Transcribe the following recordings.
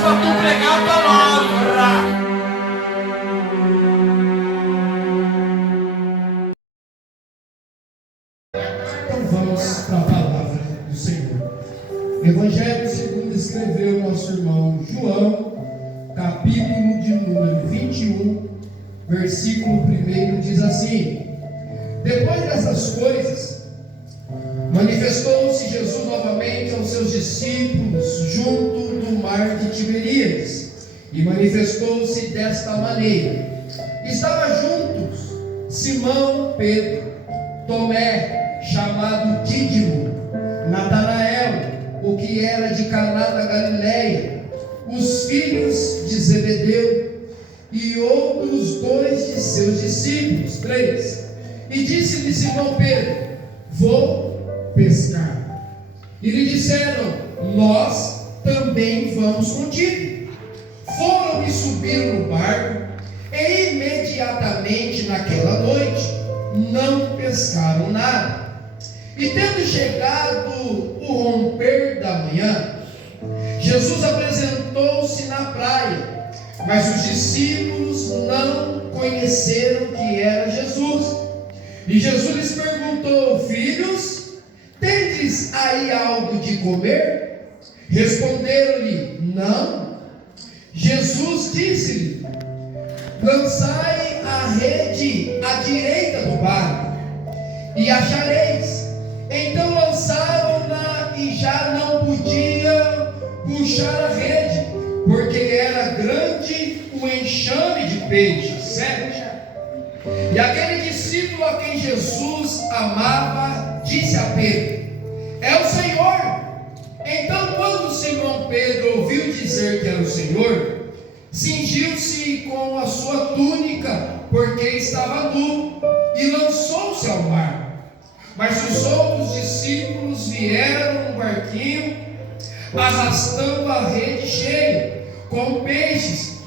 para tu pregar a palavra. Então vamos para a palavra do Senhor. Evangelho segundo escreveu nosso irmão João, capítulo de número 21, versículo 1 diz assim: depois dessas coisas, manifestou-se Jesus novamente aos seus discípulos junto do mar de Tiberíades, e manifestou-se desta maneira: estava juntos Simão Pedro, Tomé, chamado Dídimo, Natanael, o que era de Caná da Galileia, os filhos de Zebedeu e outros 2 de seus discípulos, 3. E disse-lhe Simão Pedro: vou pescar. E lhe disseram: nós também vamos contigo. Foram e subiram no barco, e imediatamente naquela noite não pescaram nada. E tendo chegado o romper da manhã, Jesus apresentou-se na praia, mas os discípulos não conheceram que era Jesus. E Jesus lhes perguntou: filhos, tendes aí algo de comer? Responderam-lhe: não. Jesus disse-lhe: lançai a rede à direita do barco, e achareis. Então lançaram-na e já não podiam puxar a rede, porque era grande o enxame de peixes. 7. E aquele discípulo a quem Jesus amava disse a Pedro: é o Senhor. Então, quando Simão Pedro ouviu dizer que era o Senhor, cingiu-se com a sua túnica, porque estava nu, e lançou-se ao mar. Mas os outros discípulos vieram no barquinho, arrastando a rede cheia com peixes,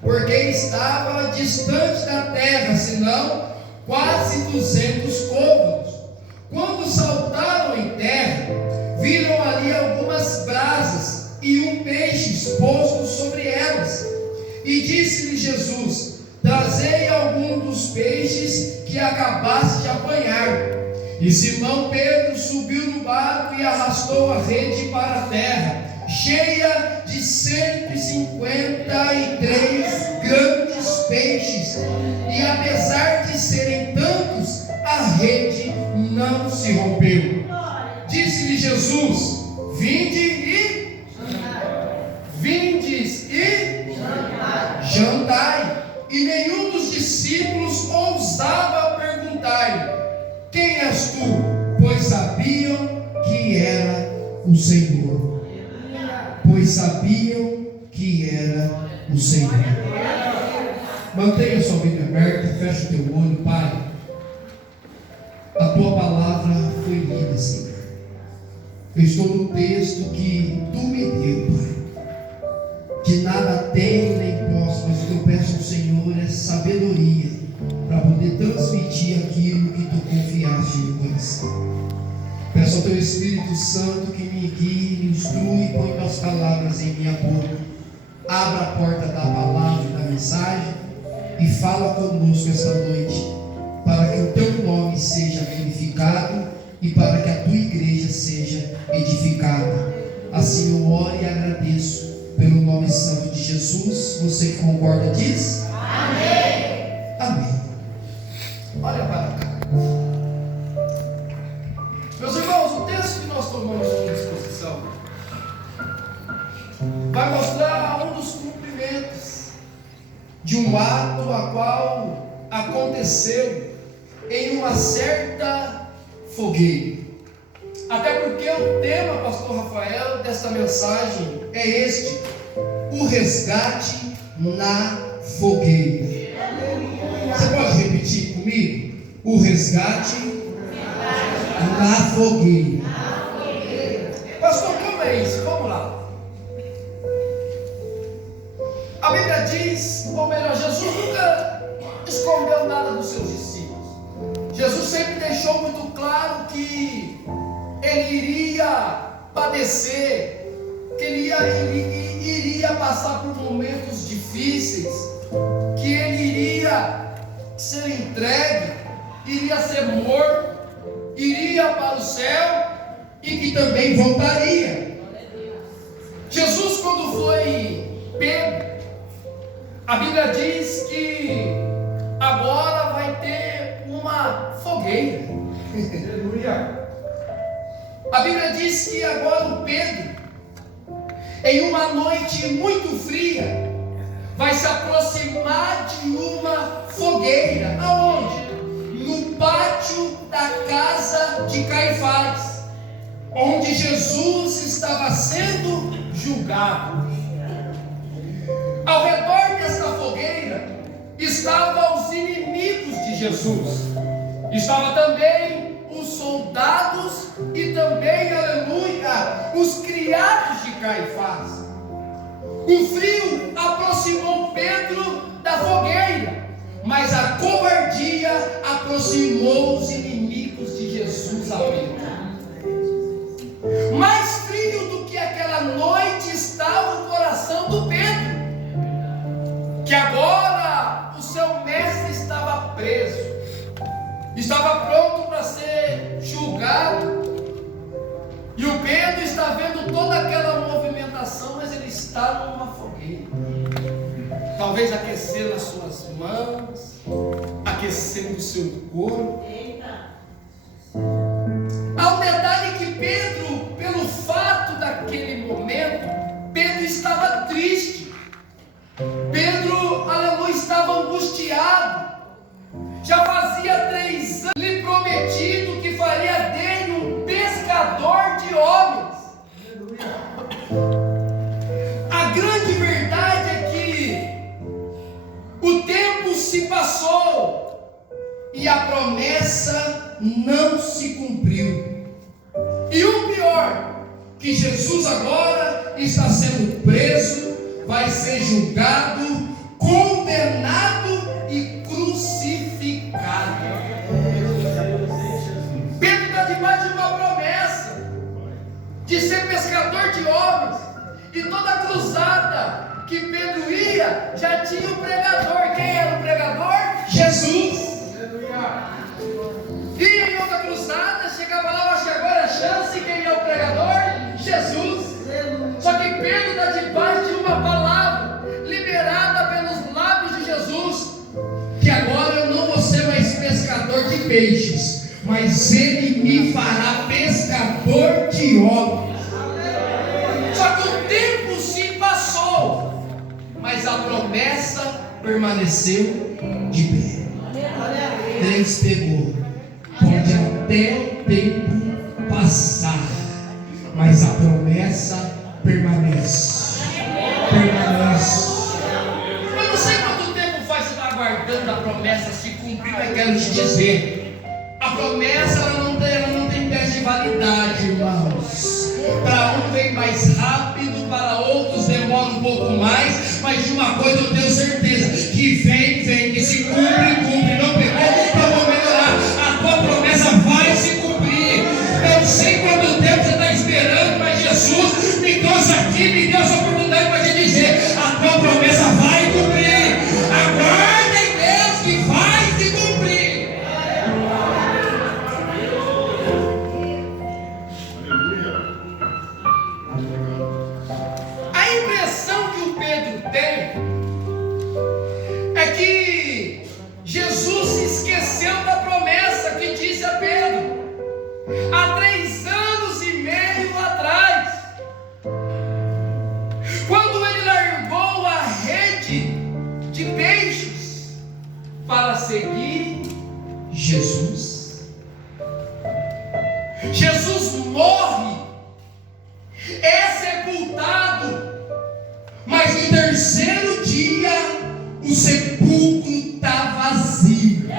porque estava distante da terra, senão quase 200 côvados. Quando saltaram em terra, viram ali algumas brasas e um peixe exposto sobre elas. E disse-lhe Jesus: trazei algum dos peixes que acabaste de apanhar. E Simão Pedro subiu no barco e arrastou a rede para a terra, cheia de 153 grandes peixes. E apesar de serem tantos, a rede não se rompeu. Disse-lhe Jesus: vindes e jantai. E nenhum dos discípulos ousava perguntar-lhe: quem és tu? Pois sabiam que era o Senhor. Pois sabiam que era o Senhor. Mantenha sua Bíblia aberta, fecha o teu olho. Pai, a tua palavra foi lida, Senhor. Eu estou no texto que tu me deu, Pai. De nada tenho nem posso, mas o que eu peço ao Senhor é sabedoria para poder transmitir aquilo que tu confiaste no coração. Peço ao teu Espírito Santo que me guie, me instrui e põe as palavras em minha boca. Abra a porta da palavra e da mensagem e fala conosco esta noite, para que o teu nome seja glorificado e para que a tua igreja seja edificada. Assim eu oro e agradeço pelo nome santo de Jesus. Você que concorda diz? Amém. Amém. Olha para cá. Meus irmãos, o texto que nós tomamos como disposição vai mostrar um dos cumprimentos de um ato a qual aconteceu em uma certa fogueira. Até porque o tema, pastor Rafael, desta mensagem é este: o resgate na fogueira. Você pode repetir comigo? O resgate na fogueira. Pastor, como é isso? Vamos lá. A Bíblia diz, ou melhor, Jesus nunca escondeu nada dos seus discípulos. Jesus sempre deixou muito claro que ele iria padecer, que ele iria passar por momentos difíceis, que ele iria ser entregue, iria ser morto, iria para o céu e que também voltaria. Jesus, quando foi pego, a Bíblia diz que agora vai ter uma fogueira. Aleluia. A Bíblia diz que agora o Pedro, em uma noite muito fria, vai se aproximar de uma fogueira. Aonde? No pátio da casa de Caifás, onde Jesus estava sendo julgado. Ao redor desta fogueira estavam os inimigos de Jesus, estava também os soldados e também, aleluia, os criados de Caifás. O frio aproximou Pedro da fogueira, mas a covardia aproximou os inimigos de Jesus a Pedro. Mais frio do que aquela noite estava o coração do Pedro, que agora o seu mestre estava preso, estava pronto para ser julgado, e o Pedro está vendo toda aquela movimentação, mas ele está numa fogueira, talvez aquecendo as suas mãos, aquecendo o seu corpo. Há um detalhe que Pedro, pelo fato daquele momento, Pedro estava triste, Pedro, aleluia, estava angustiado. Já fazia 3 anos lhe prometido que faria dele um pescador de homens. A grande verdade é que o tempo se passou e a promessa não se cumpriu. E o pior, que Jesus agora está sendo preso, vai ser julgado, condenado e crucificado. Pedro está debaixo de uma promessa de ser pescador de homens, e toda cruzada que Pedro ia já tinha um pregador. Quem era o pregador? Jesus. E em outra cruzada chegava lá, mas agora a chance, quem é o pregador? Jesus. Só que Pedro está debaixo de uma palavra liberada pelos lábios de Jesus, que agora eu não vou ser mais pescador de peixes, mas ele me fará pescador de homens. Só que o tempo se passou, mas a promessa permaneceu de pé. 3 pegou. Pode até o tempo passar, mas a promessa permanece. Eu não sei quanto tempo faz você estar aguardando a promessa se cumprir, mas quero te dizer, a promessa ela não tem teste de validade, irmãos. Para um vem mais rápido, para outros demora um pouco mais, mas de uma coisa eu tenho certeza, que vem, que se cumpre, não pegou, então vou melhorar. A tua promessa vai se cumprir. Eu não sei quanto tempo você está esperando, mas Jesus me trouxe aqui, me deu essa oportunidade para te dizer, a tua promessa vai cumprir. Aguarda em Deus que vai se cumprir. A impressão que o Pedro tem é que Jesus se esqueceu da promessa que disse a Pedro há 3 anos e meio atrás, quando ele largou a rede de peixes para seguir Jesus. Jesus morre, é sepultado, mas no 3º dia o sepulcro está vazio.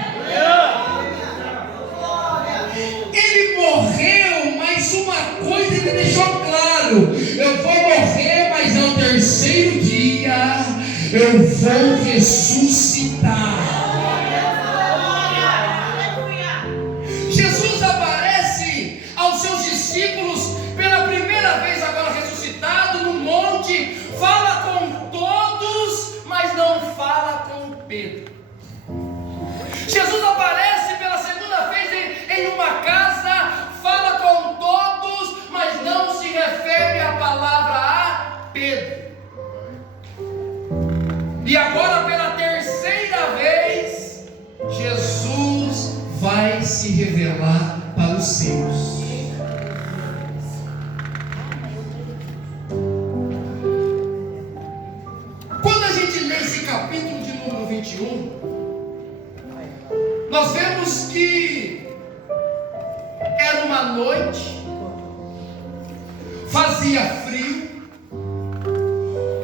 Ele morreu, mas uma coisa ele deixou claro: eu vou morrer, mas ao 3º dia eu vou ressuscitar. Jesus aparece aos seus discípulos pela primeira vez, agora ressuscitado, no 21, nós vemos que era uma noite, fazia frio,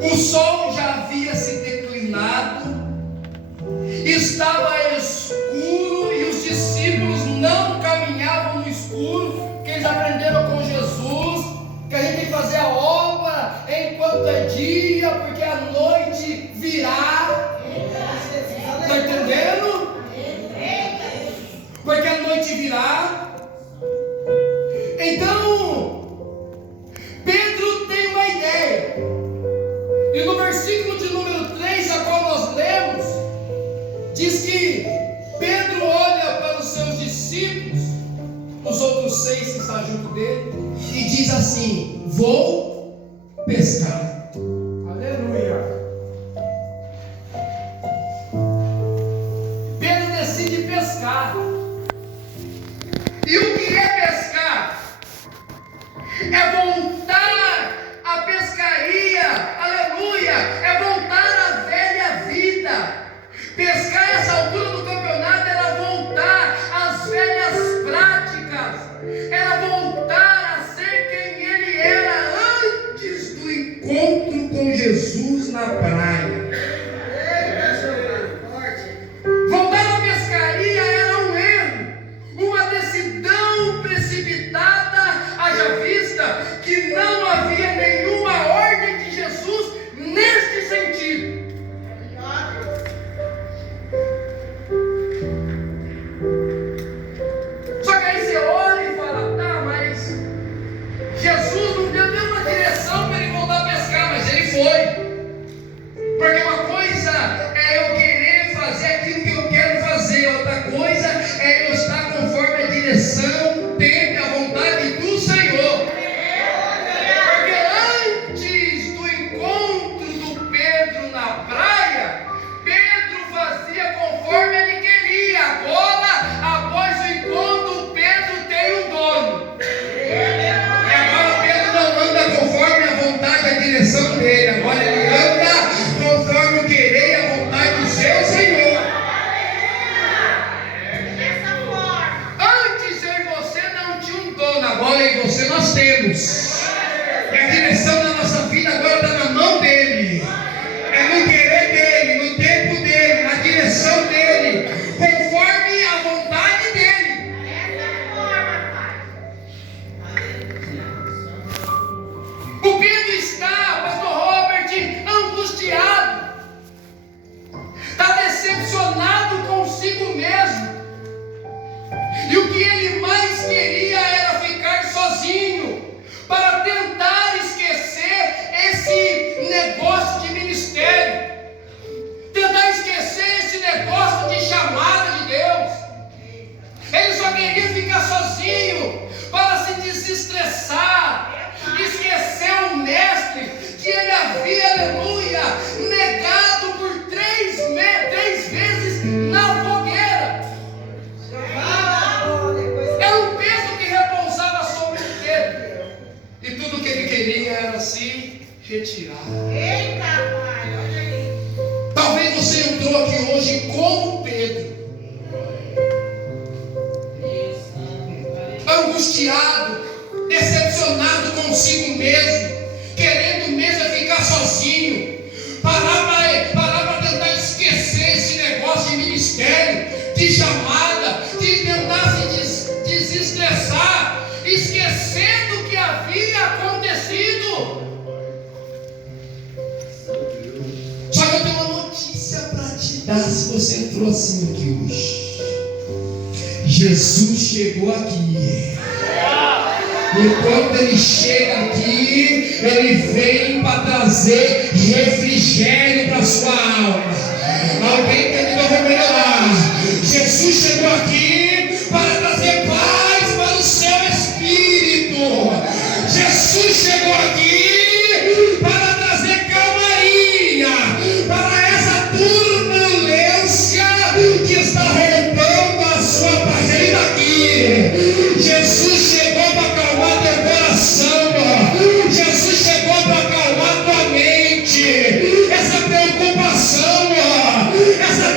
o sol já havia se declinado, estava escuro e os discípulos não caminhavam no escuro, porque eles aprenderam com Jesus que a gente tem que fazer a obra enquanto é dia, porque a noite virá. Está entendendo? Porque a noite virá. Então, Pedro tem uma ideia. E no versículo de número 3, a qual nós lemos, diz que Pedro olha para os seus discípulos, os outros 6 que estão junto dele, e diz assim: vou pescar. Aleluia. Pedro decide pescar. E o que é pescar? É voltar à pescaria, aleluia, é voltar à velha vida. Pescar essa altura do campeonato era voltar às velhas práticas, era voltar a ser quem ele era antes do encontro com Jesus na praia. Voltar à pescaria era um erro, uma decisão precipitada, haja vista que não havia nenhuma ordem de Jesus neste sentido. Só que aí você olha e fala: tá, mas Jesus não deu nenhuma direção para ele voltar a pescar, mas ele foi. Porque uma coisa é eu querer fazer aquilo que eu quero fazer, outra coisa é eu estar conforme a direção, o tempo e a vontade do Senhor. Porque antes do encontro do Pedro na praia, Pedro fazia conforme ele queria. Agora, após o encontro, Pedro tem um dono. E agora Pedro não anda conforme a vontade e a direção dele. Agora ele anda conforme o querer e a vontade do seu Senhor. Antes eu e você não tinha um dono, agora eu e você nós temos. E a direção da nossa vida agora está na mão dele. É no querer dele, no tempo dele, na direção dele, conforme a vontade dele. O Pedro está, pastor Robert, angustiado, está decepcionado consigo mesmo, e o que ele mais queria era ficar sozinho, para tentar esquecer esse negócio de ministério, tentar esquecer esse negócio de chamada de Deus. Ele só queria ficar sozinho, para se desestressar, esquecer o mestre que ele havia, aleluia, negado por 3 vezes na fogueira. Era um peso que repousava sobre ele, e tudo que ele queria era se retirar. Talvez você entrou aqui hoje como Pedro, angustiado, decepcionado consigo mesmo, querendo mesmo ficar sozinho, parar para tentar esquecer esse negócio de ministério, de chamada, de tentar se desestressar, esquecendo o que havia acontecido. Só que eu tenho uma notícia para te dar, se você entrou assim aqui hoje. Jesus chegou aqui. E quando ele chega aqui, ele vem para trazer refrigério para a sua alma. Alguém entendeu? Vou melhorar. Jesus chegou aqui para trazer paz para o seu espírito. Jesus chegou aqui para trazer calmaria para essa turbulência que está roubando a sua paz. Ele está aqui. Jesus chegou para acalmar teu coração. Jesus chegou para acalmar tua mente. Essa preocupação, essa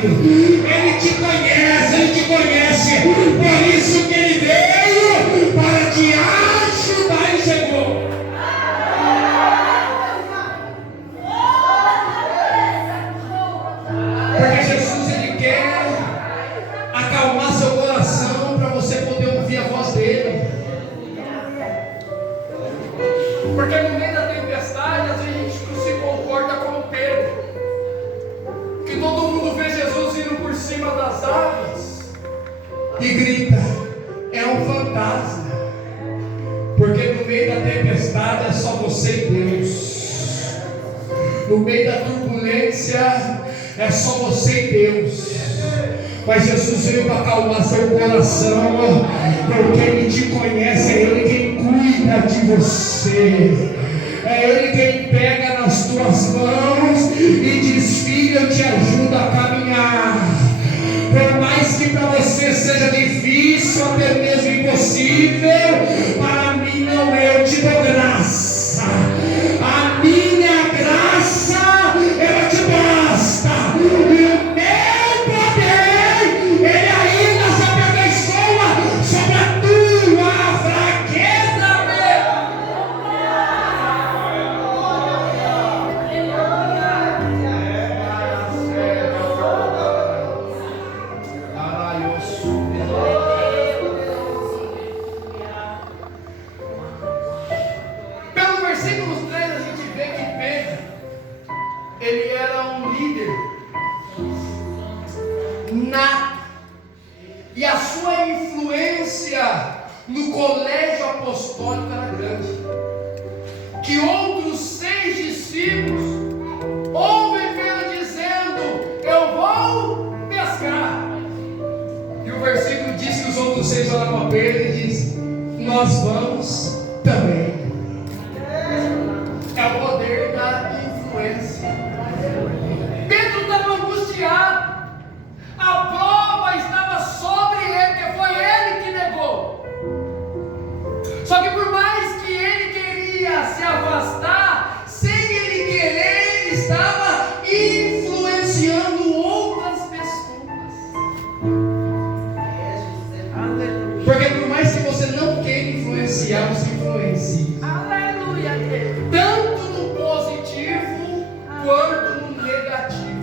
sabe, Ele te conhece, Ele te conhece. Por isso que Ele veio para te ajudar e chegou. Porque Jesus, Ele quer acalmar seu coração para você poder ouvir a voz dEle. Porque no meio da tempestade, às vezes a gente se comporta como Pedro, que todo mundo vê Jesus indo por cima das águas e grita: é um fantasma. Porque no meio da tempestade é só você e Deus. No meio da turbulência é só você e Deus. Mas Jesus veio para acalmar seu coração, porque Ele te conhece, é Ele quem cuida de você, é Ele quem pega nas tuas mãos e diz: filho, eu te ajudo a caminhar. Por mais que para você seja difícil, até mesmo impossível, para mim não, eu te dou graça. A minha graça, ela te basta. E o meu poder, ele ainda se aperfeiçoa sobre a tua fraqueza. Pelo versículo 3 a gente vê que Pedro, ele era um líder nato, e a sua influência no colégio apostólico era grande, que outros 6 discípulos ouvem Pedro dizendo: eu vou pescar, e o versículo diz que os outros 6 olham para Pedro e dizem: nós vamos também. É o poder da influência. Pedro estava angustiado. A prova estava sobre ele, porque foi ele que negou. Só que por mais que ele queria se afastar, sem ele querer, ele estava influenciando outras pessoas. Porque por mais que você não queira influenciar, você influencia. Tanto no positivo quanto no negativo.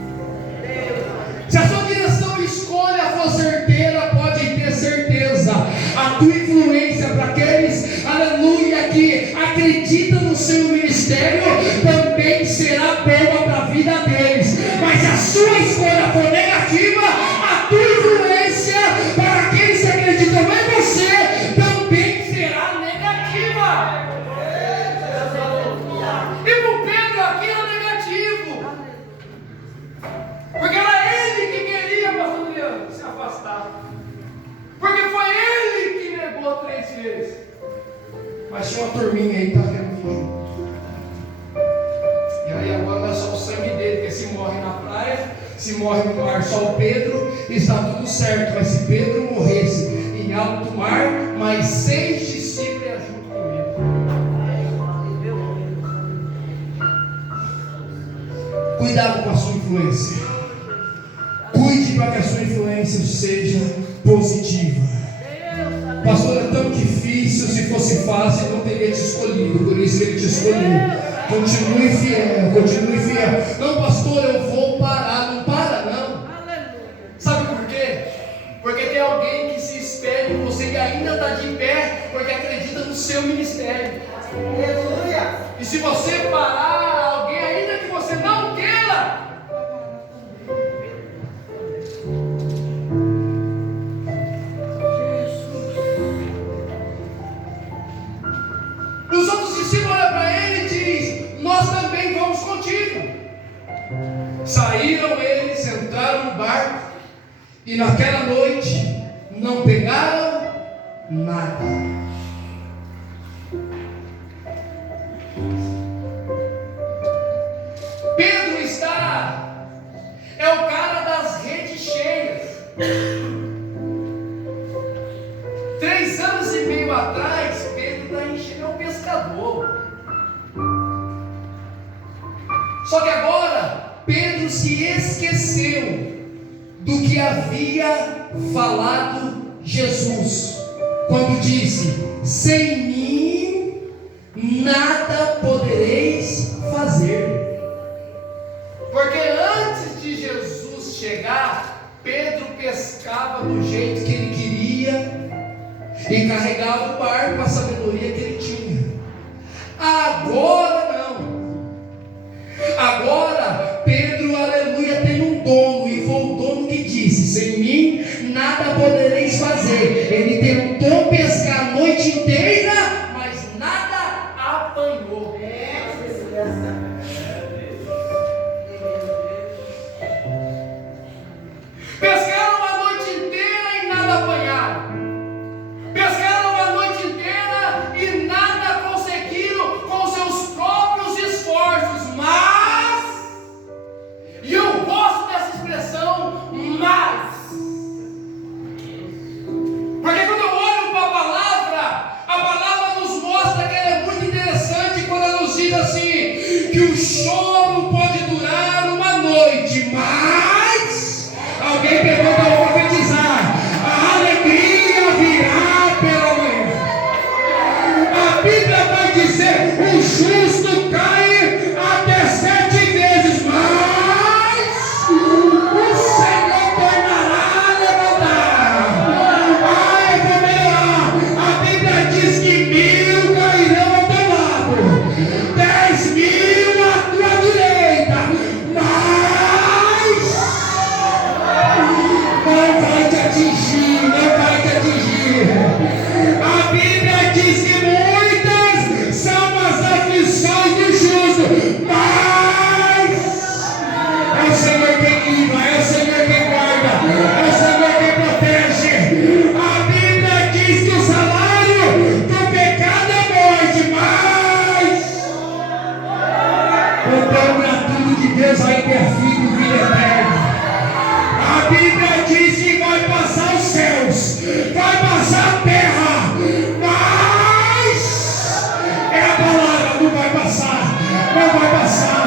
Se a sua direção e escolha for certeira, pode ter certeza, a tua influência para aqueles, aleluia, que acreditam no seu ministério, também será boa para a vida deles. Mas se a sua escolha for negativa, a tua influência para aqueles que acreditam em você também será negativa. E para Pedro aqui era negativo, porque era ele que queria, pastor Leandro, se afastar, porque foi ele que negou 3 vezes. Mas tinha uma turminha aí que estava querendo vir junto. E aí agora não é só o sangue dele, porque se morre na praia, se morre no mar só o Pedro, está tudo certo. Mas se Pedro morresse em alto mar, mais 6 discípulos iam junto com ele. Cuidado com a sua influência. Cuide para que a sua influência seja positiva. Pastor, é tão difícil. Se fosse fácil, eu não teria te escolhido. Por isso que Ele te escolheu. Continue fiel, continue fiel. Não, pastor, eu vou parar. Não para, não. Sabe por quê? Porque tem alguém que se espelha em você e ainda está de pé, porque acredita no seu ministério. E se você parar, alguém ainda que você não queira, os outros discípulos olham para ele e dizem: nós também vamos contigo. Saíram eles, entraram no barco, e naquela noite não pegaram nada. Pedro é o cara das redes cheias. 3 anos e meio atrás, Pedro está enchendo, é um pescador. Só que agora, Pedro se esqueceu do que havia falado Jesus, quando disse: sem mim nada podereis fazer. Porque antes de Jesus chegar, Pedro pescava do jeito que ele queria e carregava o barco com a sabedoria que ele tinha. Agora não. Agora Pedro, aleluia, tem um dono, e foi o dono que disse: sem mim nada podereis fazer. Ele tentou pescar a noite inteira, mas nada apanhou. Pescaram a noite inteira e nada apanharam. Pescaram a noite inteira e nada conseguiram com seus próprios esforços. Mas, e eu gosto dessa expressão, mas, porque quando eu olho para a palavra nos mostra que ela é muito interessante quando ela nos diz assim, que o choro pode durar uma noite, mas alguém pegou para profetizar: a alegria virá pela manhã. A Bíblia vai dizer: o justo cai até 7 vezes, mas o Senhor tornará a levantar. Ai, vou melhorar. A Bíblia diz que 1000 cairão ao teu lado, 10.000 à tua direita, mas não vai te atingir, não vai te atingir. A Bíblia diz que muitas são as aflições do justo, mas é o Senhor quem livra, é o Senhor quem guarda, é o Senhor quem protege. A Bíblia diz que o salário do pecado é morte, mas o dom gratuito de Deus ainda é filho, vida eterna. A Bíblia diz que vai passar os céus, vai passar a terra, mas é a palavra, não vai passar, não vai passar,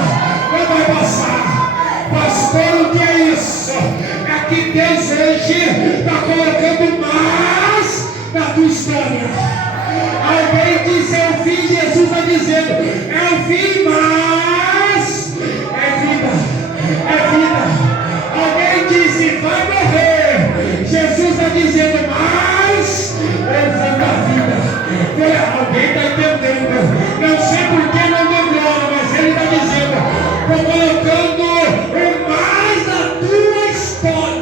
não vai passar. Pastor, o que é isso? É que Deus hoje está colocando mais na tua história. Alguém diz: é o fim, Jesus está dizendo: é o fim, mas é vida, é vida. Alguém disse: vai morrer, Jesus está dizendo: mas eu vou dar vida. Alguém está entendendo? Não sei por que não demora, mas ele está dizendo: estou colocando o mais na tua história.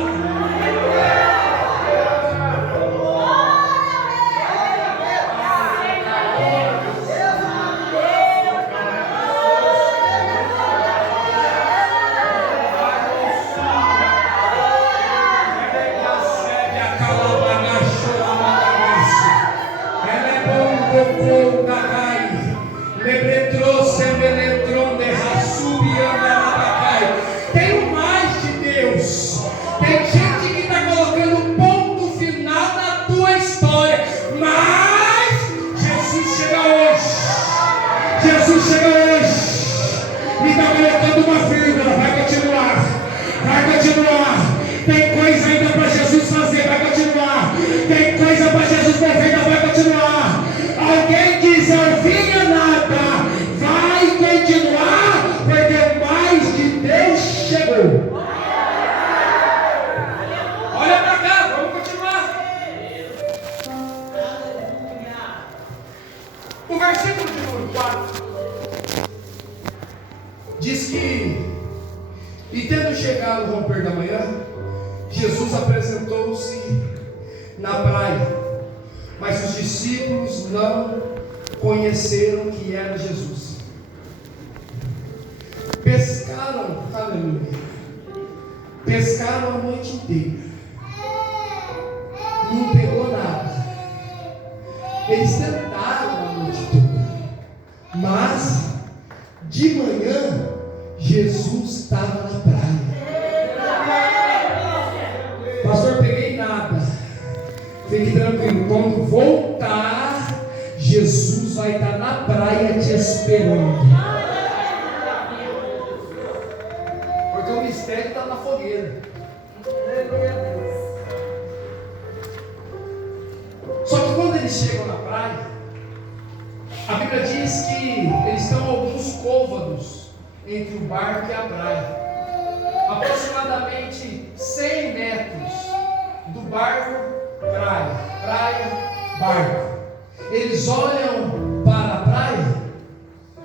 Tem mais de Deus. Tem gente que está colocando ponto final na tua história, mas Jesus chega hoje. Jesus chega hoje e está colocando uma vírgula. Vai continuar, vai continuar. Tem coisa ainda para Jesus fazer, vai continuar. Tem coisa para Jesus mover, vai continuar. Alguém diz: ao fim é nada, vai continuar, porque o mais de Deus chegou. Olha para cá, vamos continuar. O versículo de número 4 diz que, e tendo chegado ao romper da manhã, Jesus apresentou-se na praia, mas os discípulos não conheceram que era Jesus. Pescaram, aleluia, pescaram a noite inteira, não pegou nada. Eles tentaram a noite toda, mas de manhã Jesus estava na praia. Pastor, peguei nada. Fique tranquilo, quando voltar, Jesus vai estar na praia te esperando. Porque o mistério está na fogueira. eles chegam na praia, a Bíblia diz que eles estão a alguns côvados entre o barco e a praia. Aproximadamente 100 metros do barco, praia, barco. Eles olham para a praia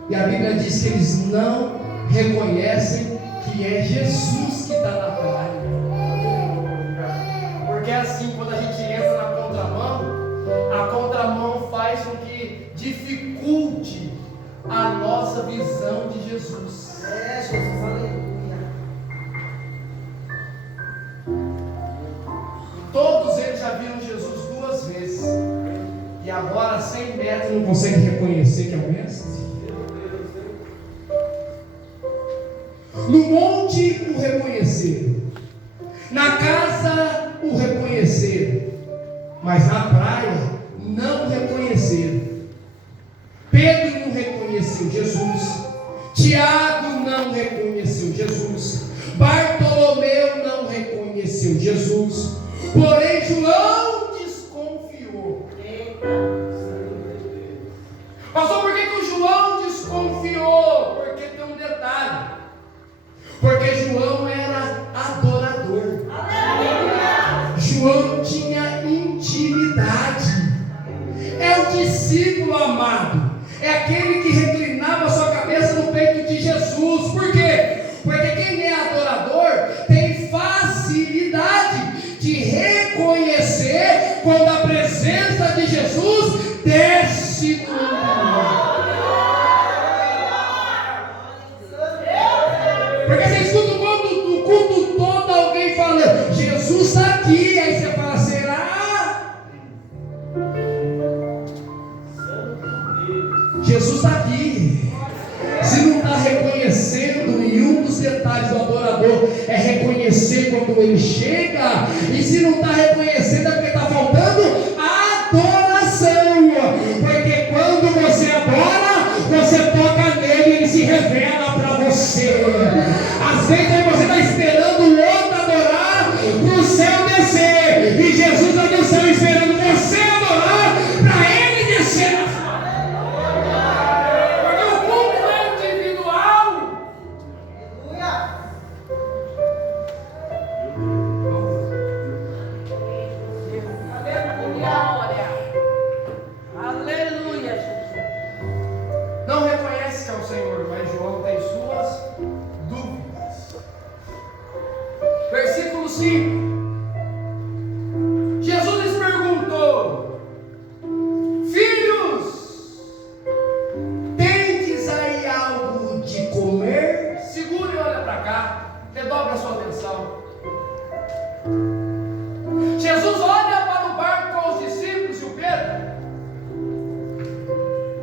e a Bíblia diz que eles não reconhecem que é Jesus que está na praia. Porque assim, quando a gente entra na contramão, a contramão faz com que dificulte a nossa visão de Jesus. Jesus, aleluia. Todos eles já viram Jesus 2 vezes. E agora, 100 metros, não consegue reconhecer que é o Mestre. No monte, o reconheceram. Na casa, o reconheceram. Mas na praia, não reconheceram. Pedro não reconheceu Jesus. Tiago não reconheceu Jesus. Bartolomeu não reconheceu Jesus. Porém, João desconfiou. Pastor, por que o João desconfiou? Porque tem um detalhe. Porque João era adorador. João tinha intimidade. É o discípulo amado. É aquele que reclinava sua cabeça no peito de Jesus. Por quê? Porque quem é adorador tem facilidade de reconhecer quando a presença de Jesus desce no lugar. Porque você escuta o culto todo alguém falando, Jesus está aqui, aí você fala, será? Jesus está aqui. Se não está reconhecendo, e um dos detalhes do adorador é reconhecer quando ele chega, e se não está reconhecendo é porque está faltando adoração, porque quando você adora, você toca nele e ele se revela para você. Às vezes você está esperando o outro adorar para o céu descer, e Jesus está no céu esperando você adorar para ele descer na sua. Porque o culto é individual. Aleluia, Jesus. Não reconhece que é o Senhor, mas João tem suas dúvidas. Versículo 5. Jesus lhes perguntou: filhos, tendes aí algo de comer? Segura e olha para cá, redobra a sua atenção. Jesus olha para o barco com os discípulos e o Pedro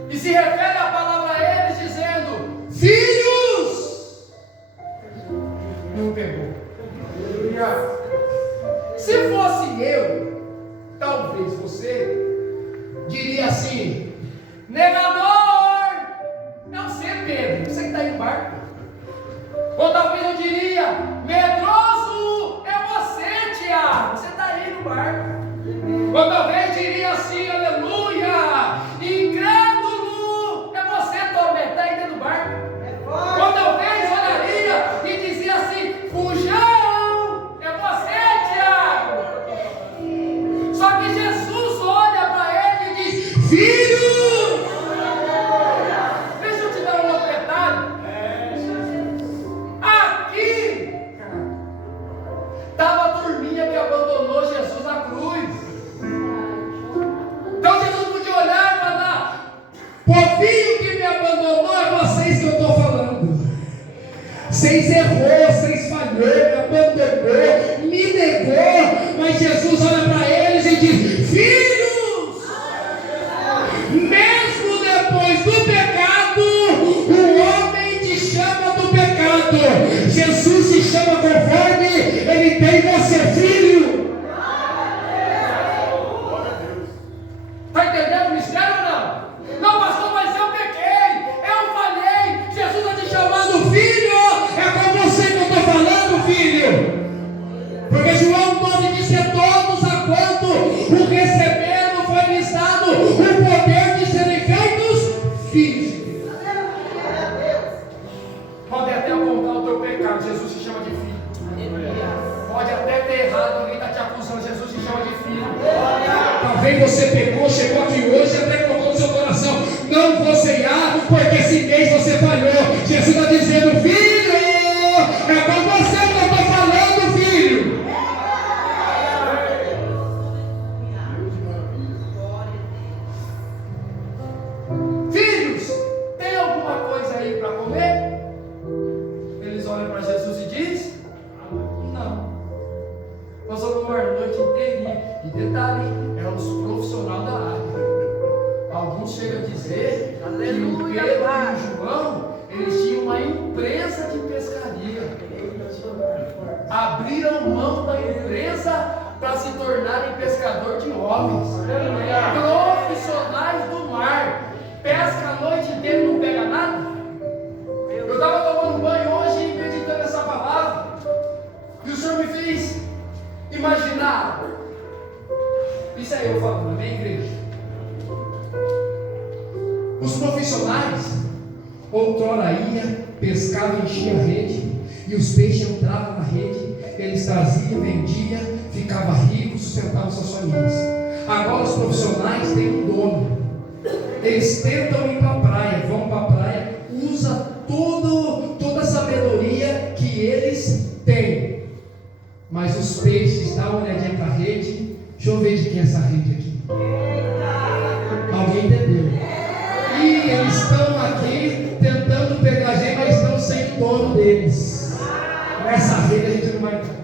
e se refere a palavra a eles dizendo: filhos. Não pegou. Se fosse eu, talvez você diria assim: negador, é você, Pedro, você que está aí no barco. Ou talvez eu diria: medroso, é você, Tiago, você está aí no barco. Ou talvez diria assim: aleluia, incrédulo, é você, Tomé, está aí dentro do barco. Ou talvez olharia e dizia assim: fujão, é você, Tiago. Só que Jesus olha para ele e diz: filho, deixa eu te dar um outro detalhe. Aqui estava a turminha que abandonou Jesus na cruz. Então Jesus podia olhar e falar: povinho que me abandonou, é vocês que eu estou falando. Vocês errou, vocês falhou, me abandonou, me negou. Mas Jesus olha para eles e diz: filhos, mesmo depois do pecado, o homem te chama do pecado. Jesus se chama conforme ele tem você, filho. Está entendendo o mistério ou não? Não, pastor, mas eu pequei, eu falhei. Jesus está te chamando filho. É com você que eu estou falando, filho. Porque João 12 diz que todos a quanto o receberam foi lhes dado Talvez você pecou, chegou aqui hoje e até colocou no seu coração: não vou ceiar porque esse mês você falhou. Jesus está dizendo: filho, é com você que eu estou falando, filho. Filhos, tem alguma coisa aí para comer? Eles olham para Jesus e dizem: não. Passou uma noite inteirinha. E detalhe, eram os profissionais da área. Alguns chegam a dizer que o Pedro e o João, eles tinham uma empresa de pescaria. Abriram mão da empresa para se tornarem pescador de homens. Profissionais do mar. Pesca a noite inteira e não pega nada. Eu estava tomando banho hoje e meditando essa palavra. E o Senhor me fez imaginar. Isso aí eu falo na minha igreja. Os profissionais outrora ia, pescavam, enchia a rede, e os peixes entravam na rede, eles traziam, vendiam, ficavam ricos, sustentavam suas famílias. Agora os profissionais têm um dono. Eles tentam ir para a praia, vão para a praia, usam toda a sabedoria que eles têm. Mas os peixes, dá uma olhadinha para a rede. Deixa eu ver de quem é essa rede aqui. Alguém entendeu? E eles estão aqui tentando pegar a gente, mas estão sem o dono deles. Nessa rede a gente não vai entrar.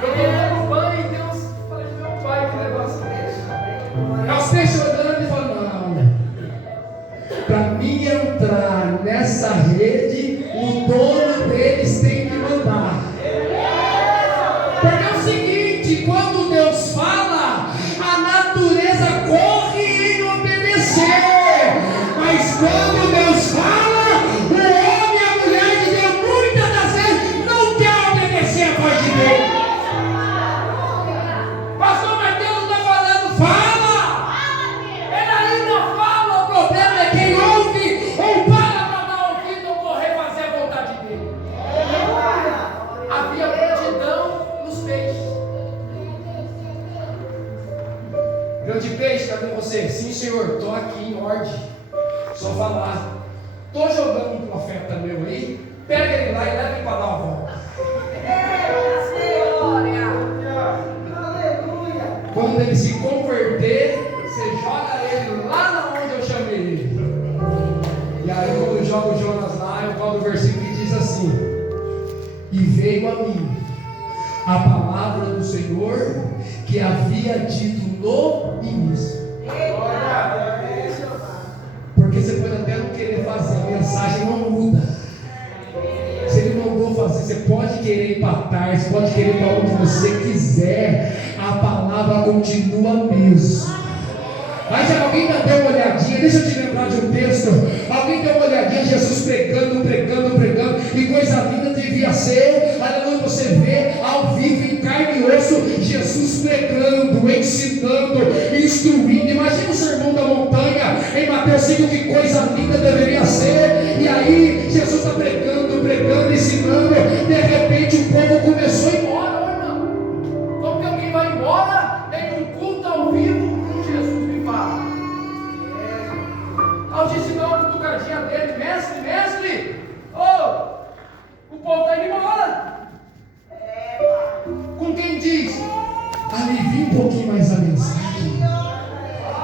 Eu tomei um banho e Deus falei pro meu pai que negócio é esse. É os peixes olhando e falando: não. Para mim entrar nessa rede, o dono deles tem que mandar. Porque é o seguinte: quando Deus fala, a natureza corre em obedecer. Mas quando Deus fala, o homem e a mulher de Deus muitas das vezes não quer obedecer a voz de Deus. Pastor, mas Deus não está falando. Fala! Ele ainda fala. O problema é quem ouve ou para dar ouvido ou correr fazer a vontade dele. Havia multidão nos peixes. Grande peixe, cadê você? Sim, senhor, estou aqui em ordem. Só falar. Estou jogando um profeta meu aí. Pega ele lá e leva ele para dar uma volta. Quando ele se converter, você joga ele lá onde eu chamei ele. E aí, quando eu jogo o Jonas lá, eu falo o versículo que diz assim: e veio a mim a palavra do Senhor que havia dito no início. Porque você pode até não querer fazer, a mensagem não muda. Se ele mandou fazer, você pode querer ir para trás, pode querer ir para onde você quiser, a palavra continua a mesma. Mas já alguém deu uma olhadinha, deixa eu te lembrar de um texto. Alguém deu uma olhadinha, Jesus pregando, e coisa linda devia ser, aleluia, você vê ao vivo, em carne e osso, Jesus pregando, ensinando, instruindo. Imagina o sermão da montanha em Mateus 5, que coisa linda deveria ser. E aí Jesus está pregando, ensinando. De repente o povo começou a ir embora. Olha, irmão, como que alguém vai embora em um culto ao vivo? Jesus me fala. Ao disse na hora do cutucadinha dele: mestre, o povo está indo embora. Com quem diz? Alivia um pouquinho mais a mensagem.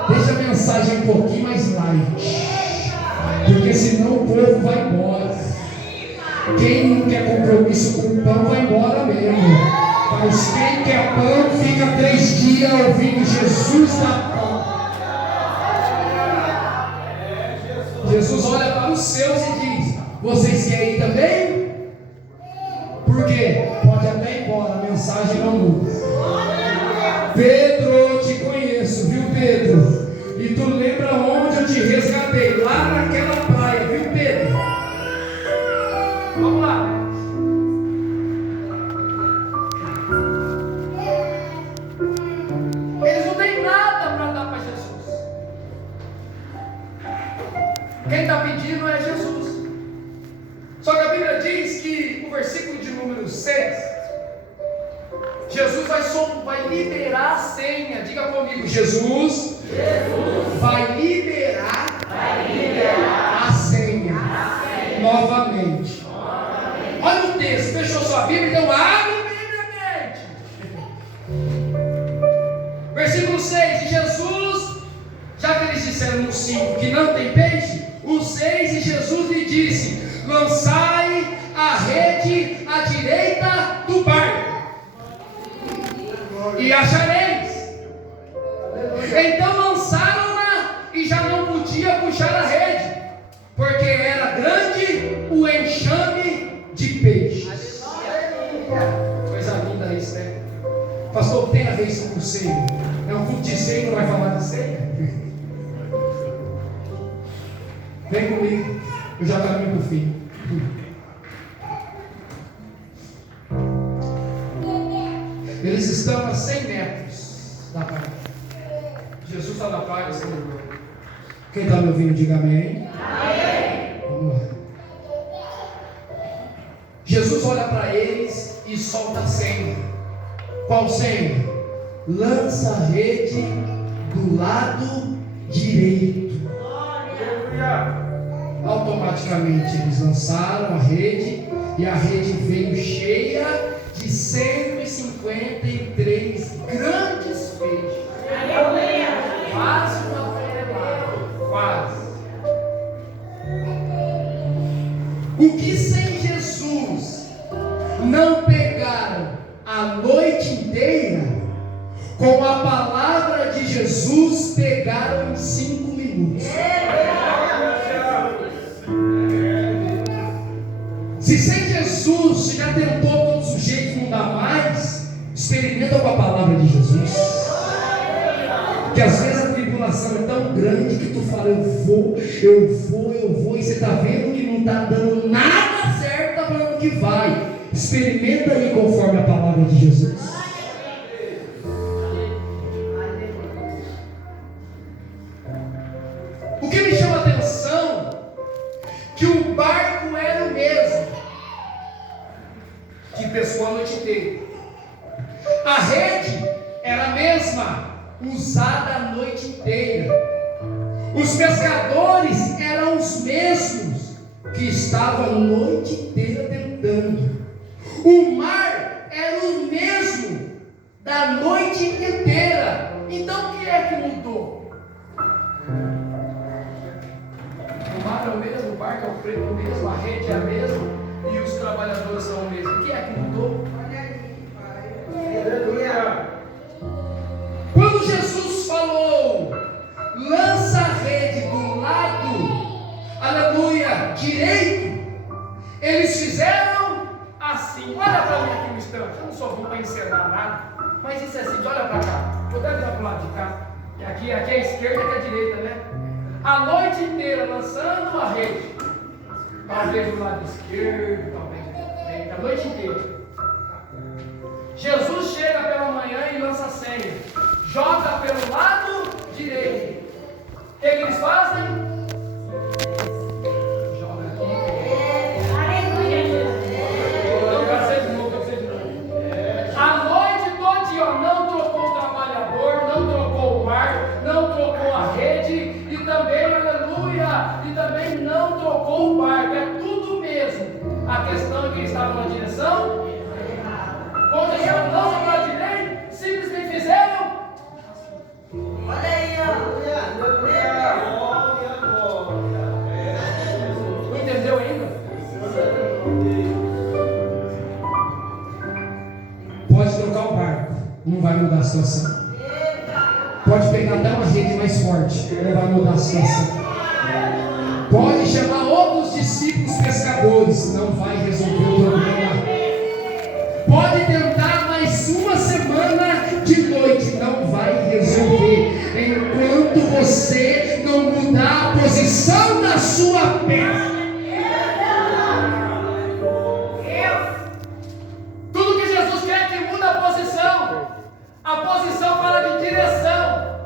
Deixa a mensagem um pouquinho mais light. Porque senão o povo vai embora. Quem não quer compromisso com o pão vai embora mesmo. Mas quem quer pão fica 3 dias ouvindo Jesus da pão. Jesus olha para os seus e diz: vocês querem ir também? Por quê? Pode até ir embora, a mensagem não muda. Pedro, eu te conheço, viu, Pedro? E tu lembra onde eu te resgatei? Lá naquela praia, viu, Pedro? Vamos lá. Eles não têm nada para dar para Jesus. Quem está pedindo é Jesus. Só que a Bíblia diz que no versículo de número 6, Jesus vai vai liberar a senha. Diga comigo, Jesus vai liberar a senha novamente. Olha o texto, fechou sua Bíblia, então abre biblicamente. Versículo 6, e Jesus, já que eles disseram no 5 que não tem peixe, o 6, e Jesus lhe disse: lançai a rede à direita do barco, e achareis. Então lançaram-na, e já não podia puxar a rede, porque era grande o enxame de peixes. Coisa linda isso, né? Pastor, tem a ver isso com ceia? É um culto de ceia, não vai falar de ceia? Vem comigo, eu já caminho para o fim. Eles estão a 100 metros da praia. Jesus está na praia, você lembrou? Quem está me ouvindo, diga amém. Amém. Vamos lá. Jesus olha para eles e solta a senha. Qual senha? Lança a rede do lado direito. Automaticamente eles lançaram a rede, e a rede veio cheia de 153 grandes peixes. Quase uma tonelada. Quase. O que sem Jesus não pegaram a noite inteira, com a palavra de Jesus pegaram em 5 minutos. Se sem Jesus você já tentou todos os jeitos, não dá mais, experimenta com a palavra de Jesus. Que às vezes a tribulação é tão grande que tu fala, eu vou, e você está vendo que não está dando nada certo, está falando que vai. Experimenta aí conforme a palavra de Jesus. O que me chama a atenção, que o barco era o mesmo, que pescou a noite inteira. A rede era a mesma, usada a noite inteira. Os pescadores eram os mesmos, que estavam a noite inteira tentando. O mar era o mesmo da noite inteira. Então o que é que mudou? O mar é o mesmo, o barco é o mesmo, a rede é a mesma, e os trabalhadores são o mesmo. O que é que mudou? Quando Jesus falou, lança a rede do lado, aleluia, direito, eles fizeram assim. Olha para mim aqui um instante, eu não sou bom para encenar nada, mas isso é assim, olha para cá, vou dar para o lado de cá, e aqui é a esquerda e aqui é a direita, né? A noite inteira lançando a rede, talvez do lado esquerdo, talvez do direito, a noite inteira. Jesus chega pela manhã e lança a senha, joga pelo lado direito. O que eles fazem? Joga aqui. A noite toda, ó, não trocou o trabalhador, não trocou o mar, não trocou a rede, e também, aleluia, e também não trocou o barco. É tudo mesmo. A questão é que eles estavam na direção. Quando eles não para a direita, simplesmente fizeram. Olha aí, não entendeu ainda? Pode trocar o barco, não vai mudar a situação. Pode pegar até uma rede mais forte, não vai mudar a situação. Pode chamar outros discípulos pescadores, não vai resolver o problema. Pode tentar mais uma semana de noite, não vai resolver, enquanto você não mudar a posição da sua perna. Tudo que Jesus quer é que muda a posição. A posição fala de direção.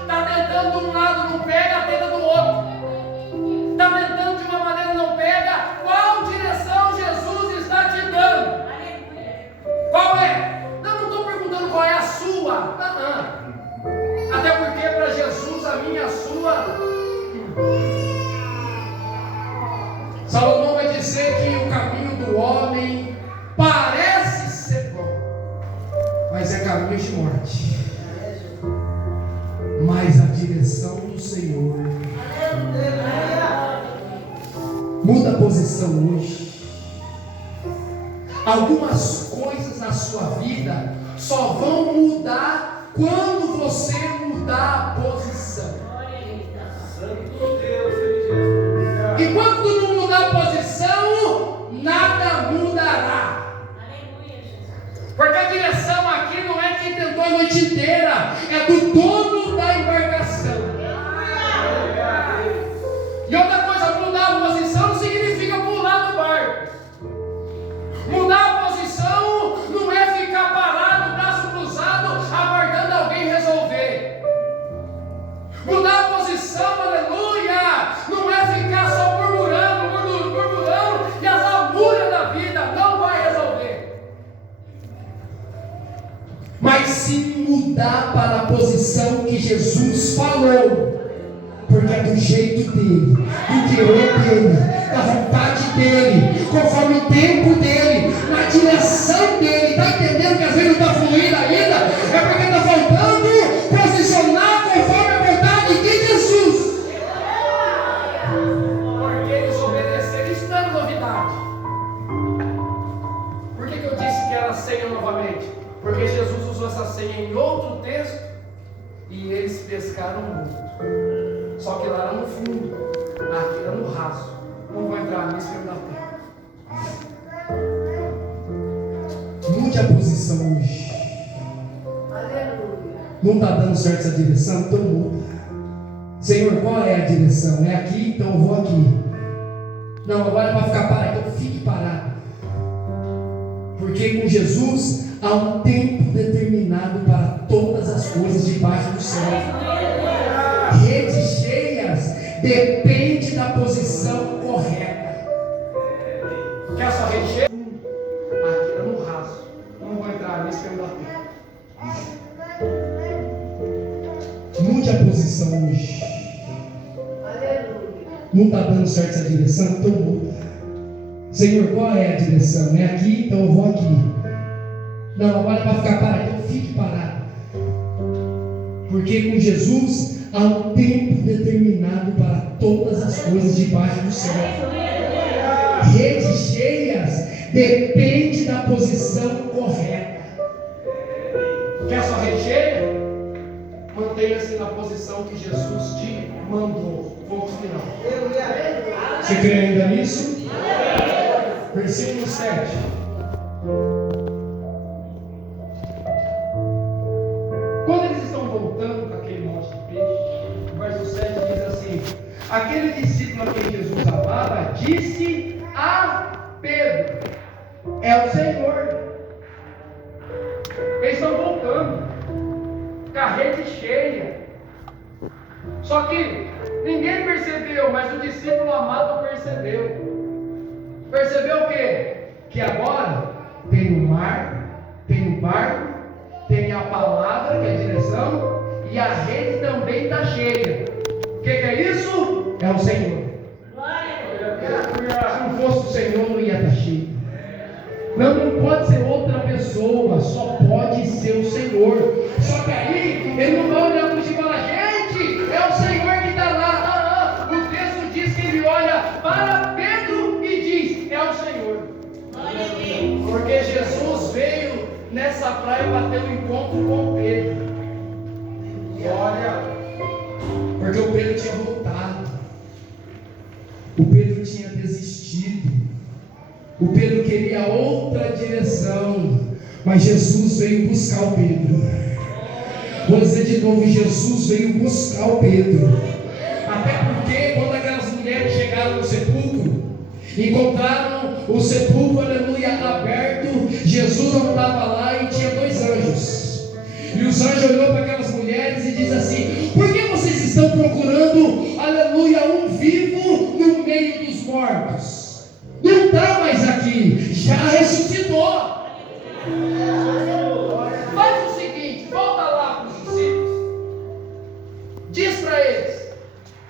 Está tentando de um lado, não pega, tenta do outro. Está tentando de uma maneira, não pega. Qual direção Jesus vez de morte. Mas a direção do Senhor muda a posição hoje. Algumas coisas na sua vida só vão mudar quando você mudar a posição. Enquanto tu não mudar a posição, nada mudará. Porque a direção aqui não é quem tentou a noite inteira, é do dono da embarcação. E outra coisa, mudar a posição não significa pular do barco. Mudar a posição não é ficar parado, braço cruzado, aguardando alguém resolver. Mudar a posição, aleluia, não é ficar só murmurando e as agulhas da vida não vai resolver. Mas sim mudar para a posição que Jesus falou. Porque é do jeito dele, do querer dele, da vontade dele, conforme o tempo dele, na direção dele. Está entendendo que às vezes não está fluindo ainda? É porque está faltando posicionar conforme a vontade de Jesus. Porque eles obedeceram, isso não é novidade. Por que eu disse que era ceia novamente? Porque Jesus usou essa ceia em outro texto e eles pescaram muito. Só que lá era no fundo, aqui era no raso. Não vou entrar nisso que não dá tempo. Mude a posição hoje. Não está dando certo essa direção? Então muda. Senhor, qual é a direção? É aqui? Então eu vou aqui. Não, agora é para ficar parado. Então fique parado. Porque com Jesus há um tempo determinado para todas as coisas debaixo do céu. Redes cheias depende da posição correta. Quer sua rede cheia? Aqui era no raso. Não vou entrar nisso que eu não dá tempo. Mude a posição hoje. Não está dando certo essa direção? Então muda. Senhor, qual é a direção? É aqui? Então eu vou aqui. Não, agora é para ficar parado. Então fique parado. Porque com Jesus há um tempo determinado para todas as coisas debaixo do céu. Redes cheias depende da posição correta. Quer sua rede cheia? Mantenha-se na posição que Jesus te mandou. Ponto final. Você crê ainda nisso? Versículo 7. Quando eles estão voltando para aquele monte de peixe, o verso 7 diz assim: aquele discípulo a quem Jesus amava disse a Pedro: é o Senhor. Eles estão voltando, carrete cheia. Só que ninguém percebeu, mas o discípulo amado percebeu. Percebeu o quê? Que agora tem o mar, tem o barco, tem a palavra, que é a direção, e a rede também está cheia. O que é isso? É o Senhor. Se não fosse o Senhor, não ia estar cheio. Não pode ser outra pessoa, só pode ser o Senhor. Só que aí, ele não vai olhar para o e falar: gente, é o Senhor que está lá. O texto diz que ele olha para Pedro e diz: é o Senhor. Porque Jesus veio nessa praia para ter um encontro com Pedro. E olha, porque o Pedro tinha voltado, o Pedro tinha desistido, o Pedro queria outra direção, mas Jesus veio buscar o Pedro. Vou dizer de novo: Jesus veio buscar o Pedro. Até porque quando aquelas mulheres chegaram no sepulcro, encontraram o sepulcro, aleluia, aberto. Jesus não estava lá e tinha dois anjos. E os anjos olhou para aquelas mulheres e diz assim: por que vocês estão procurando, aleluia, um vivo no meio dos mortos? Não está mais aqui, já ressuscitou. Faz o seguinte, volta lá para os discípulos, diz para eles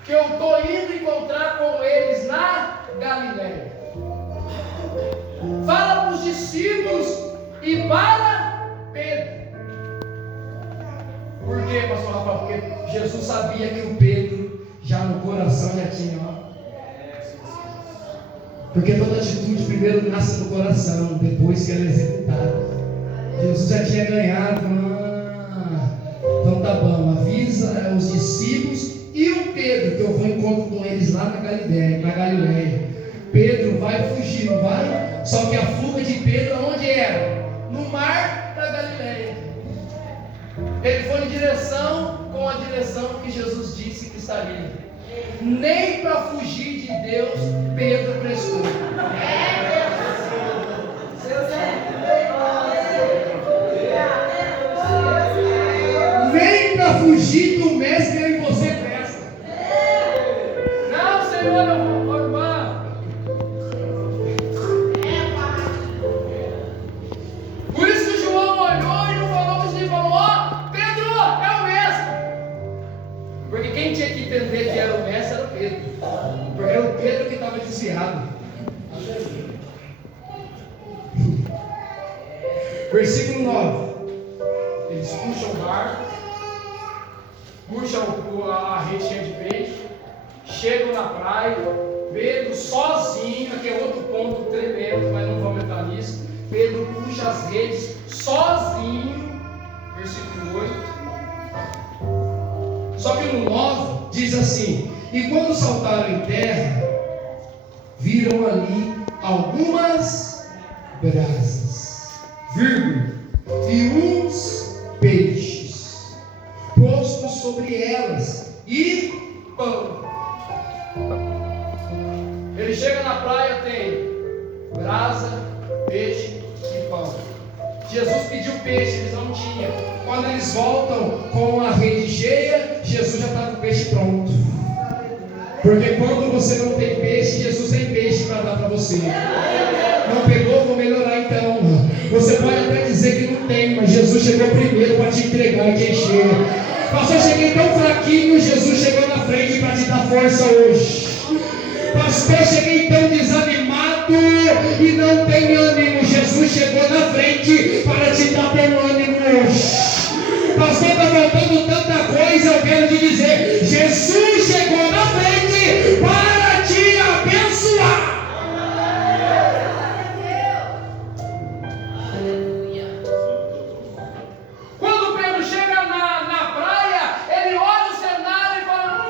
que eu estou indo encontrar com eles na Galileia. Fala para os discípulos e para Pedro Jesus sabia que o Pedro já no coração já tinha, ó. Porque toda atitude primeiro nasce no coração, depois que ela é executada. Jesus já tinha ganhado. Então tá bom, avisa os discípulos e o Pedro, que eu vou encontro com eles lá na Galileia. Pedro vai fugir, não vai? Só que a fuga de Pedro onde era? No mar da Galileia. Ele foi em direção com a direção que Jesus disse que estaria. Nem para fugir de Deus Pedro prestou. Nem para fugir do mestre eu e você presta. Não, Senhor, eu vou, irmã. Por isso que João olhou e não falou com ele, falou: ó, Pedro, é o mestre. Porque quem tinha que entender que era o mestre era o Pedro. Porque era o Pedro que estava desviado. Versículo 9. Eles puxam o barco, puxam a rede cheia de peixe, chegam na praia. Pedro sozinho, aqui é outro ponto tremendo, mas não vamos entrar nisso. Pedro puxa as redes sozinho. Versículo 8. Só que no 9 diz assim: e quando saltaram em terra, viram ali algumas brasas, e uns peixes postos sobre elas, e pão. Ele chega na praia, tem brasa, peixe e pão. Jesus pediu peixe, eles não tinham. Quando eles voltam com a rede cheia, Jesus já está com o peixe pronto. Porque quando você não tem peixe, Jesus tem peixe para dar para você. Não pegou? Vou melhorar então. Você pode até dizer que não tem, mas Jesus chegou primeiro para te entregar e te encher. Pastor, eu cheguei tão fraquinho, Jesus chegou na frente para te dar força hoje. Pastor, eu cheguei tão desanimado e não tem ânimo. Jesus chegou na frente para te dar bom ânimo hoje. Pastor, está faltando tanta coisa, eu quero te dizer: Jesus chegou na frente para te abençoar. Quando Pedro chega na praia, ele olha o cenário e fala: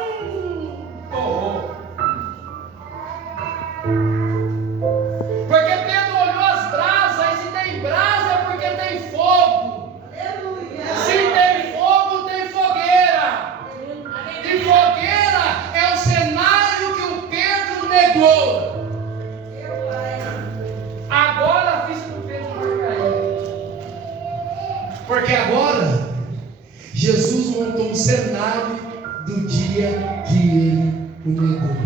torrou. Porque Pedro olhou as brasas, e se tem brasa é porque tem fogo. Se tem fogo, tem fogueira. E fogueira é o cenário que o Pedro negou. Agora a ficha do Pedro vai cair. Porque agora Jesus montou um cenário do dia que ele o negou.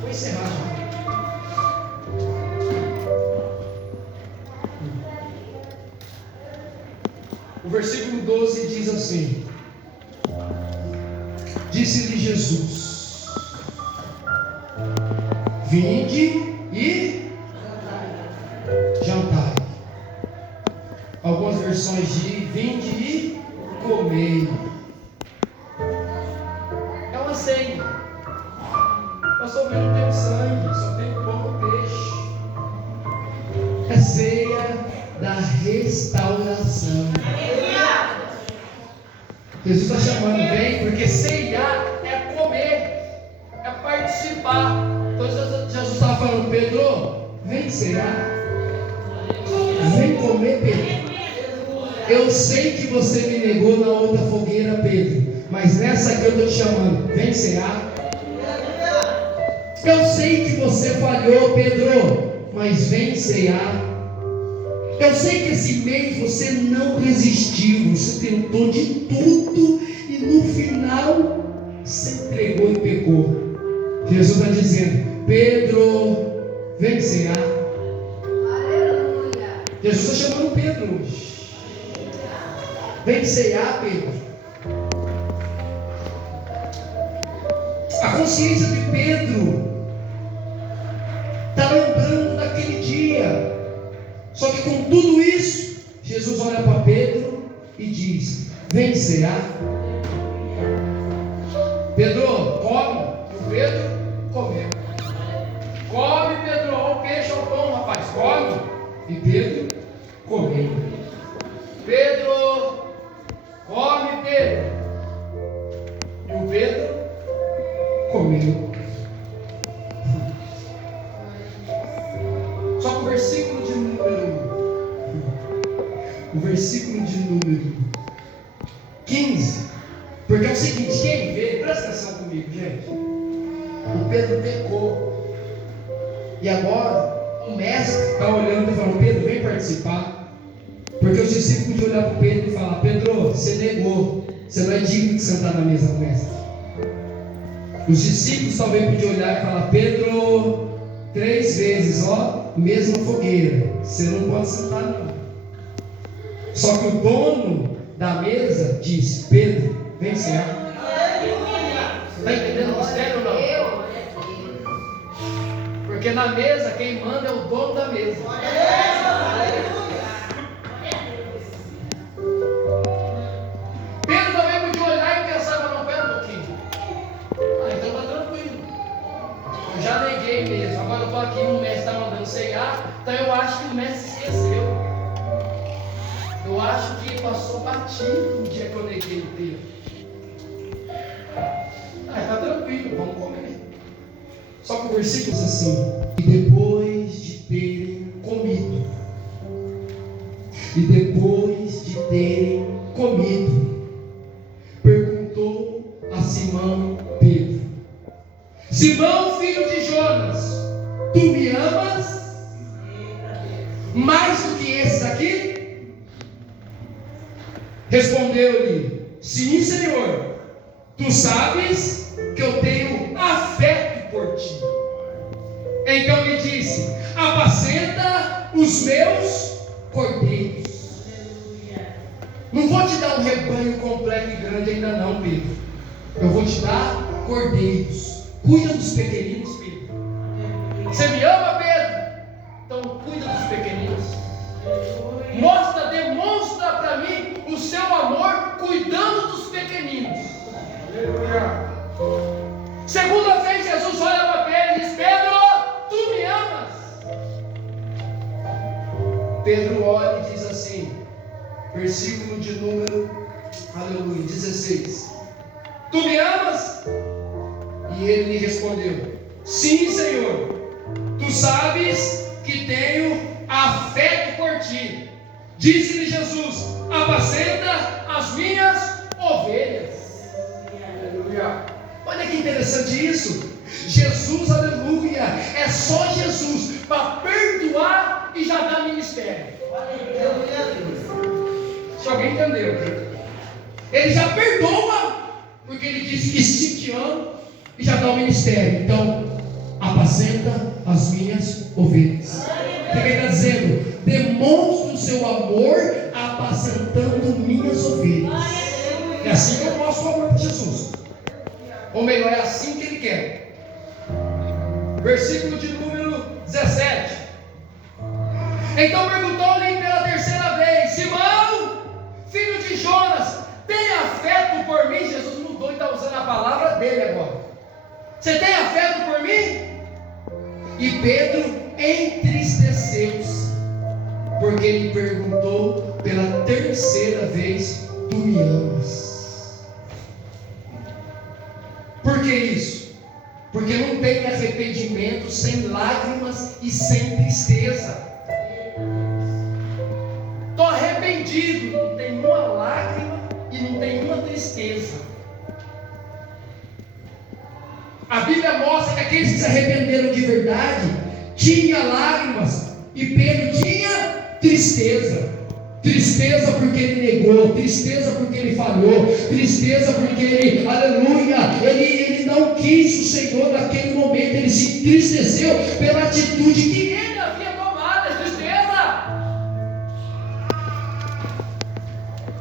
Vou encerrar. O versículo 12 diz assim: disse-lhe Jesus: vinde e jantai. Algumas versões de vinde e comei. É uma ceia. Pastor, mas não tem sangue, só tem pão e peixe. É ceia da restauração. Jesus está chamando, vem, porque ceiar é comer, é participar. Então Jesus estava falando: Pedro, vem ceiar, vem comer, Pedro. Eu sei que você me negou na outra fogueira, Pedro, mas nessa aqui eu estou te chamando, vem ceiar. Eu sei que você falhou, Pedro, mas vem ceiar. Eu sei que esse mês você não resistiu, você tentou de tudo e no final se entregou e pecou. Jesus está dizendo: Pedro, vem cear. Aleluia. Jesus está chamando Pedro hoje. Vem cear, Pedro. A consciência de Pedro está lembrando daquele dia. Só que com tudo isso, Jesus olha para Pedro e diz: vem cear. Pedro, come. E o Pedro comeu. Come, Pedro, olha o peixe, olha o pão, rapaz, come. E Pedro comeu. Pedro, come, Pedro. E o Pedro comeu. Só que o versículo de número 15, porque é o seguinte, quem vê, presta atenção comigo, gente. O Pedro pecou, e agora o mestre está olhando e falando: Pedro, vem participar. Porque os discípulos podiam olhar para o Pedro e falar: Pedro, você negou, você não é digno de sentar na mesa do mestre. Os discípulos talvez podiam olhar e falar: Pedro, 3 vezes, mesma fogueira, você não pode sentar não. Só que o dono da mesa diz: Pedro, vem cear. Está entendendo o mistério ou não? Porque na mesa quem manda é o dono da mesa. Pedro também podia olhar e pensar: não, pera um pouquinho. Então está tranquilo. Eu já neguei mesmo. Agora eu estou aqui, o mestre está mandando cear. Então eu acho que o mestre esqueceu. Eu acho que passou batido o dia que eu neguei o Pedro. Está tranquilo, vamos comer. Só que o versículo diz assim: e depois de terem comido, perguntou a Simão Pedro: Simão, filho de Jonas, tu me amas mais do que esses aqui? Respondeu-lhe: sim, Senhor, tu sabes que eu tenho afeto por ti. Então lhe disse: apacenta os meus cordeiros. Não vou te dar um rebanho completo e grande ainda não, Pedro. Eu vou te dar cordeiros. Cuida dos pequeninos, Pedro. Você me ama, Pedro? Então cuida dos pequeninos. Demonstra para mim o seu amor cuidando dos pequeninos. Segunda vez Jesus olha para Pedro e diz: Pedro, tu me amas? Pedro olha e diz assim, versículo de número, aleluia, 16: tu me amas? E ele lhe respondeu: sim, Senhor, tu sabes que tenho afeto por ti. Disse-lhe Jesus: apacenta as minhas ovelhas. Aleluia. Olha que interessante isso. Jesus, aleluia, é só Jesus para perdoar e já dar ministério. Se alguém entendeu, ele já perdoa, porque ele disse que se te ama, e já dá o ministério. Então, apacenta as minhas ovelhas. O que ele está dizendo? Demonstra o seu amor apacentando minhas ovelhas. É assim que eu mostro o amor para Jesus. Ou melhor, é assim que ele quer. Versículo de número 17. Então perguntou-lhe pela terceira vez: Simão, filho de Jonas, tem afeto por mim? Jesus mudou e está usando a palavra dele agora. Você tem afeto por mim? E Pedro entristeceu-se, porque ele perguntou pela terceira vez: tu me amas? Por que isso? Porque não tem arrependimento sem lágrimas e sem tristeza. Estou arrependido, não tem uma lágrima e não tem uma tristeza. A Bíblia mostra que aqueles que se arrependeram de verdade tinham lágrimas e Pedro tinha tristeza. Tristeza porque ele negou, tristeza porque ele falhou, tristeza porque ele, aleluia, ele não quis o Senhor naquele momento, ele se entristeceu pela atitude que ele havia tomado. Tristeza.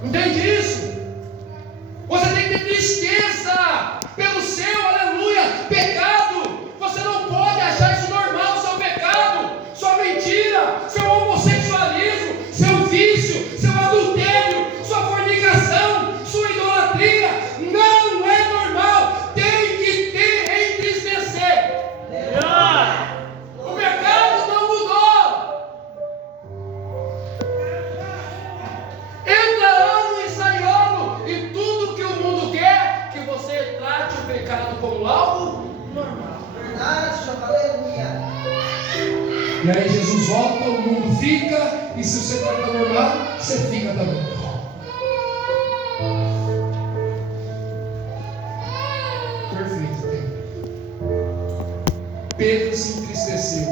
Entende isso? Você tem que ter tristeza pelo seu, aleluia, pecado. Você não pode achar isso normal, seu pecado, sua mentira, seu homossexualismo, seu vício, seu adultério, sua fornicação. como algo normal. Verdade, Senhor. Aleluia. E aí Jesus volta, o mundo fica, e se você está normal, você fica também. Perfeito, tempo. Pedro se entristeceu.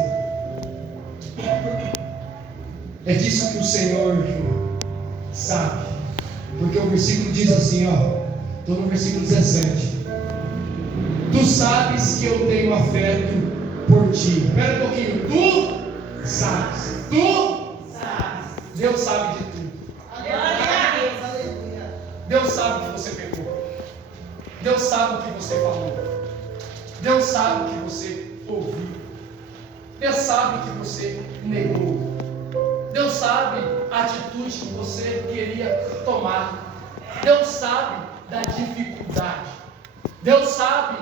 É disso que o Senhor sabe. Porque o versículo diz assim, ó. Estou no versículo 17. Tu sabes que eu tenho afeto por ti. Espera um pouquinho. Tu sabes. Tu sabes. Deus sabe de tudo. Aleluia. Deus sabe que você pecou. Deus sabe o que você falou. Deus sabe o que você ouviu. Deus sabe o que você negou. Deus sabe a atitude que você queria tomar. Deus sabe da dificuldade. Deus sabe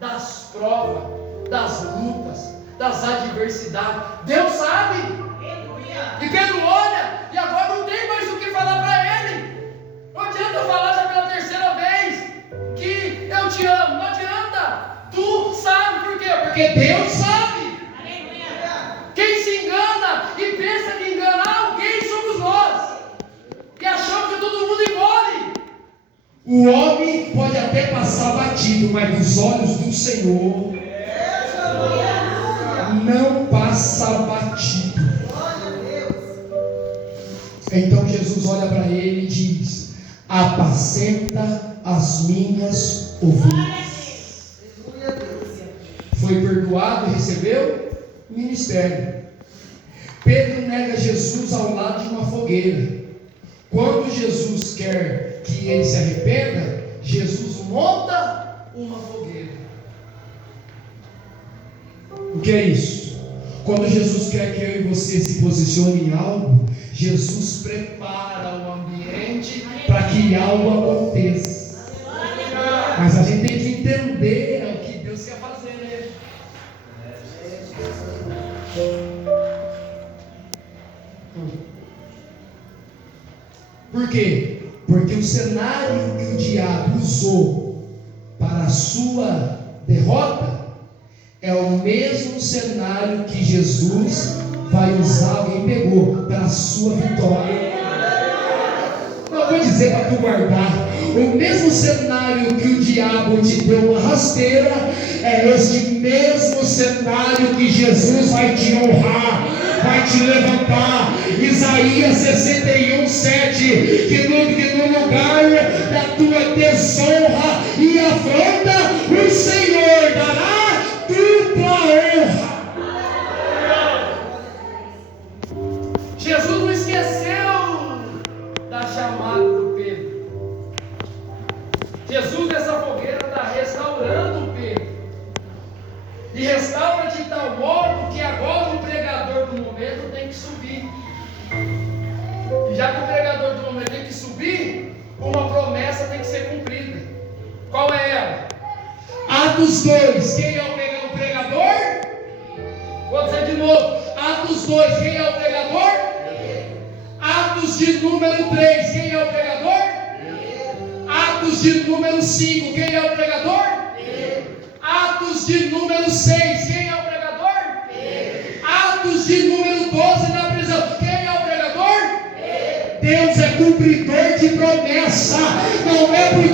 das provas, das lutas, das adversidades. Deus sabe. E Pedro olha e agora não tem mais o que falar para ele. Não adianta falar já pela terceira vez que eu te amo. Não adianta. Tu sabe por quê? Porque Deus sabe. Quem se engana e pensa que enganar alguém somos nós. E achamos que todo mundo engole. O homem pode até passar batido, mas nos olhos do Senhor não passa batido. Então Jesus olha para ele e diz: apacenta as minhas ovelhas. Foi perdoado e recebeu ministério. Pedro nega Jesus ao lado de uma fogueira. Quando Jesus quer que ele se arrependa, Jesus monta uma fogueira. O que é isso? Quando Jesus quer que eu e você se posicione em algo, Jesus prepara o ambiente para que algo aconteça. Mas a gente tem que entender o que Deus quer fazer, né? Por quê? Porque o cenário que o diabo usou para a sua derrota é o mesmo cenário que Jesus vai usar, alguém pegou, para a sua vitória. Não vou dizer para tu guardar. O mesmo cenário que o diabo te deu uma rasteira é este mesmo cenário que Jesus vai te honrar, vai te levantar. Isaías 61:7, que no lugar da tua desonra e afronta, o Senhor dará dupla honra. Jesus não esqueceu da chamada do Pedro. Jesus nessa fogueira está restaurando o Pedro. E restaura de tal modo que agora o pregador do momento tem que subir. E já que o pregador do momento tem que subir, uma promessa tem que ser cumprida. Qual é ela? Atos 2, quem é o pregador? Vou dizer de novo. Atos 2, quem é o pregador? Atos de número 3, quem é o pregador? Atos de número 5, quem é o pregador? Atos de número 6, quem é o pregador? Atos de número 12, na prisão, quem é o pregador? Deus é cumpridor de promessa. Não é porque